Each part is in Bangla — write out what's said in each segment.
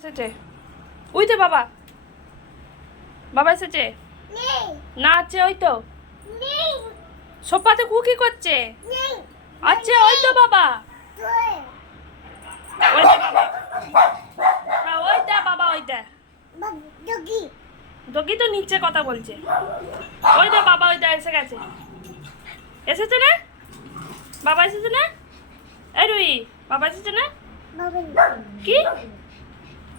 এসেছে। ওই তো বাবা। বাবা এসেছে? না আছে ওই তো। সোফাতে কুকি করছে? আছে ওই তো বাবা। তুই বাবা। হ্যাঁ ওই বাবা ওই দে। বাবু দগি তো নিচে কথা বলছে। ওই দে বাবা ওই দে এসে গেছে। এসেছে না? বাবা এসেছে না? এই রুই বাবা এসেছে না? কি?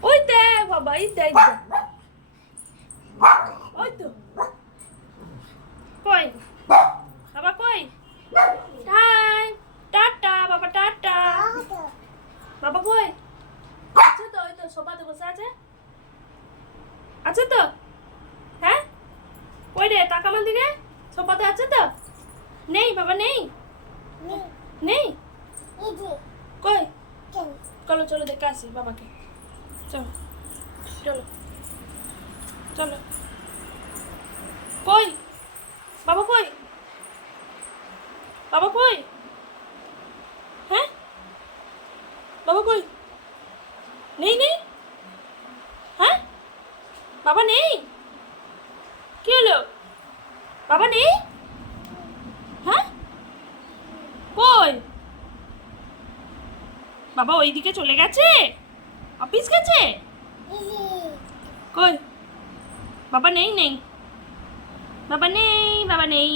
ওই দে বাবা এই দে এই দে। ওই তো কই বাবা কই হাই টাটা বাবা টাটা বাবা কই আছে তো ওই তো সোফাতে বসে আছে আছে তো হ্যাঁ কই রে টাকা মান দিকে সোফাতে আছে তো নেই বাবা নেই নেই কই চলো চলো দেখে আসি বাবাকে চলো চলো চলো। কই? বাবা কই? বাবা কই? হ্যাঁ? বাবা কই? নেই নেই? হ্যাঁ? বাবা নেই? কি হলো? বাবা নেই? হ্যাঁ? কই? বাবা ওইদিকে চলে গেছে? অফিস গেছে কই? বাবা নেই নেই। বাবা নেই বাবা নেই।